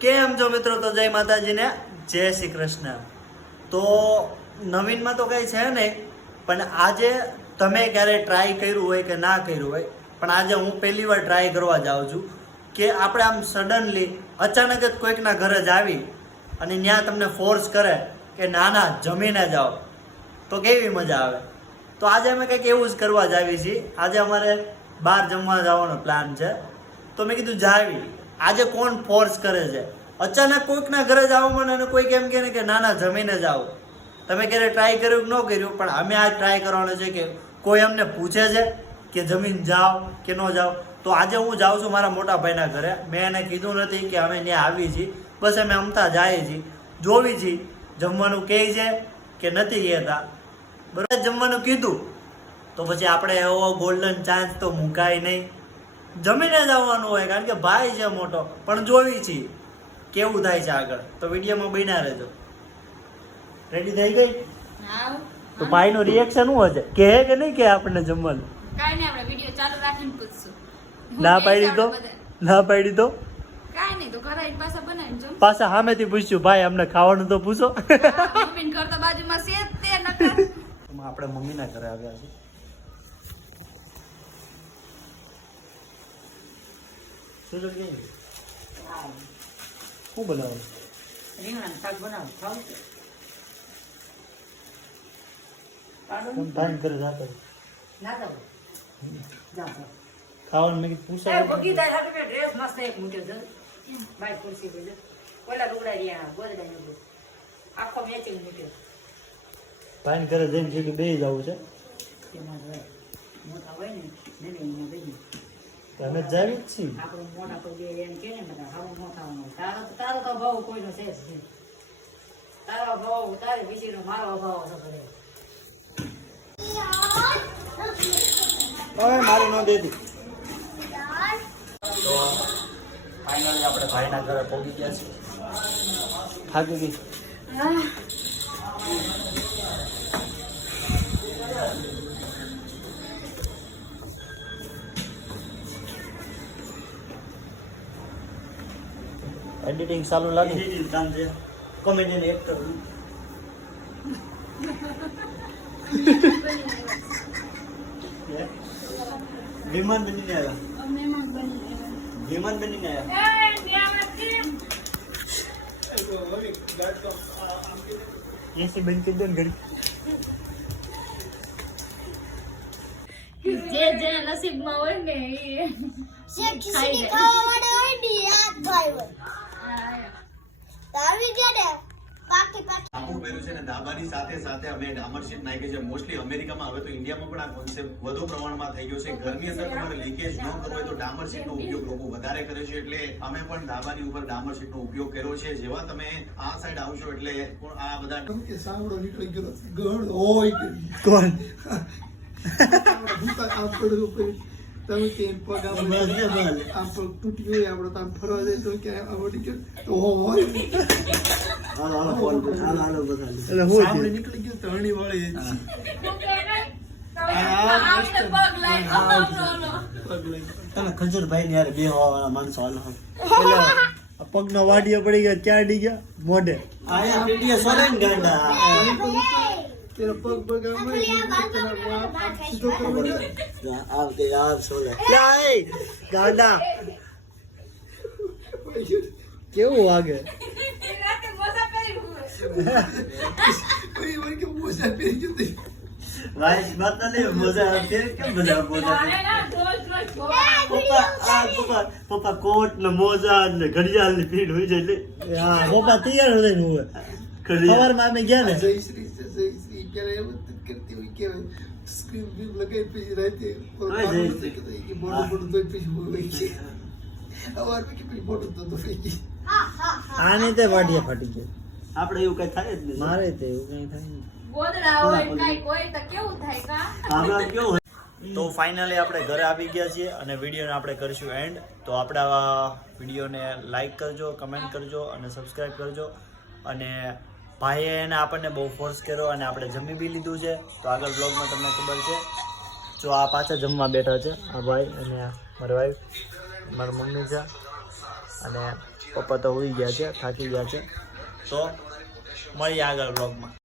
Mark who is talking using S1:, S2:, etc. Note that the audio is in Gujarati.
S1: કેમ છો મિત્રો? તો જય માતાજીને જય શ્રી કૃષ્ણ. તો નવીનમાં તો કંઈ છે નહીં, પણ આજે તમે ક્યારે ટ્રાય કર્યું હોય કે ના કર્યું હોય, પણ આજે હું પહેલી વાર ટ્રાય કરવા જાઉં છું કે આપણે આમ સડનલી અચાનક જ કોઈકના ઘરે જ આવી અને ત્યાં તમને ફોર્સ કરે કે ના ના, જમીને જાઓ. તો કેવી મજા આવે? તો આજે અમે કંઈક એવું જ કરવા જ આવી છીએ. આજે અમારે બહાર જમવા જવાનો પ્લાન છે. તો મેં કીધું જાવી. આજે કોણ ફોર્સ કરે છે? અચાનક કોઈકના ઘરે જવા મને અને કોઈક એમ કહે કે ના ના જમીને જાઓ તમે ક્યારે ટ્રાય કર્યું કે ન કર્યું? પણ અમે આ ટ્રાય કરવાનો છે કે કોઈ અમને પૂછે છે કે જમીન જાઓ કે ન જાઓ? તો આજે હું જાઉં છું મારા મોટા ભાઈના ઘરે. મેં એને કીધું નથી કે અમે ત્યાં આવી છીએ. બસ અમે અમતા જાય છીએ. જોવી છીએ જમવાનું કહે છે કે નથી કહેતા. બરાબર? જમવાનું કીધું. તો પછી આપણે એવો ગોલ્ડન ચાન્સ તો મુકાય નહીં. જમીને જવાનું હોય કારણ કે ભાઈ છે મોટો પણ જોવી છીએ કેવું થાય છે આગળ તો વિડીયોમાં બન્યા રહેજો રેડી થઈ ગઈ. તો ભાઈનું રિએક્શન શું હશે કહે કે નહીં કે આપણને જમવાનું
S2: કાંઈ નહીં આપણે વીડિયો ચાલુ રાખીને પૂછશું
S1: ના પાડી તો ના પાડી તો
S2: કાંઈ નહીં તો ઘરે પાછા બનાવીને જમશું.
S1: પાછા સામેથી પૂછ્યું ભાઈ અમને ખાવાનું તો પૂછો
S2: મમ્મીને ઘર તો બાજુમાં છે તે નકર.
S1: આપણે મમ્મીના ઘરે આવ્યા છે શું છે કે? શું બનાવું
S3: રીંગણ શાક બનાવો ખાવ છે? પાડો
S1: તમે ભાઈ ઘરે જાતા રહો.
S3: ના તો જાઓ, જાઓ.
S1: ખાવાનું મેં કીધું પૂછાય
S3: બગી સાથે મેં ડ્રેસ મસ્ત એક મૂક્યો છે બાય ખુરશી છે. ઓલા લુગડા રહ્યા ગોદડા ને. આખો મેચિંગ મૂક્યો
S1: ભાઈ ઘરે જઈને સીધું બે જવું છે
S3: તેમાં હોય મોટા હોય ને ને ને અહીંયા બેસી.
S1: તો અમે જ જાવી જ છીએ
S3: આપણું મોટા તો બે એમ કે ને બધા હારું ન થવાનું હોય. તારો તારો તો ભાવ કોઈનો છે જ નહીં. તારો ભાવ તારે બીજીનો મારો ભાવ છે બધે.
S1: હવે મારી ન દેતી તો ફાઇનલી આપણે ભાઈના ઘરે પહોંચી ગયા છીએ થાકી ગઈ એડિટિંગ ચાલુ લાગે કામ છે કોમેડિયન એક્ટર વિમાન બનીને આવ્યા વિમાન બનીને આવ્યા એસી બંધ કરી દો ને ઘડી
S2: જે જે નસીબમાં હોય ને એ
S4: જે
S2: ખાઈ
S4: ખીચડી
S2: જાય.
S4: ખાવા માટે હોય ને એ આ જ ભાઈ હોય
S2: આ
S4: તો આવી ગયા ને પાકી પાકી
S5: આખું પહેર્યું છે અને દાબાની સાથે સાથે અમે ડામર શીટ નાખી છે મોસ્ટલી અમેરિકામાં હવે તો ઇન્ડિયામાં પણ આ કોન્સેપ્ટ વધુ પ્રમાણમાં થઈ ગયો છે. ઘરની અંદર તમારે લીકેજ ન કરવો હોય તો ડામરશીટનો ઉપયોગ લોકો વધારે કરે છે. એટલે અમે પણ ધાબાની ઉપર ડામર શીટનો ઉપયોગ કર્યો છે. જેવા તમે આ સાઈડ આવશો એટલે આ બધા
S6: કે સાવડો નીકળી ગયો ગળ હોય
S1: કોણ?
S6: ભૂકા કામ પડી. તમે કે પગ આમ પગ તૂટી ગયો આપણો તો આમ ફરવા જાય તો કે આવડી ગયો. તો હો હો.
S1: હાલો હાલો ફોન હાલો હાલો બધા. એટલે
S6: સાવડે નીકળી ગયો તણી વળે
S1: તમે ખજૂરભાઈ ને યાર બે વાળા માણસો હાલો એટલે આ પગનો વાડીઓ પડી ગયા ક્યાં અડી ગયા મોઢે. આયા પીટીએ ગાંડા.
S6: પગ આમ સીધો કરવો
S1: આવ કે આવ સોલે લે ગાંડા. કેવું વાગે?
S2: રાતે
S6: કે મોજા પહેરી ગયો તે.
S1: વાઈસ લે
S2: ના ભોગવવાનું.
S1: પપ્પા આ પપ્પા પપ્પા કોટ ને મોજા ને ઘડિયાળની ભીડ હોય છે એટલે. હા પપ્પા તૈયાર હોય સવારમાં અમે ગયા ને
S6: જય શ્રી ક્યારે એવું જ કરતી. હોય કહેવાય. સ્ક્રીન બીમ લગાવી પછી રાતે. કે મોઢું ધોઈ પછી બોલે છે. સવારમાં કે પછી મોઢું તો તો ફેંકી
S1: આને તે વાડિયા ફાટી ગયો. આપણે એવું કઈ થાય જ નહીં. મારે તે એવું કઈ થાય નહીં.
S2: ગોદડા હોય તો કેવું થાય કા?
S1: તો ફાઇનલી આપણે ઘરે આવી ગયા છીએ અને વિડીયોને આપણે કરીશું એન્ડ તો આપણા વિડીયોને લાઈક કરજો કમેન્ટ કરજો અને સબસ્ક્રાઈબ કરજો. અને ભાઈએ એને આપણને બહુ ફોર્સ કર્યો અને આપણે જમી બી લીધું છે. તો આગળ બ્લોગમાં તમને ખબર છે. જો આ પાછા જમવા બેઠા છે, આ ભાઈ અને મારી વાઈફ મારી મમ્મી છે. અને પપ્પા તો હોઈ ગયા છે, થાકી ગયા છે. તો મળીએ આગળ બ્લોગમાં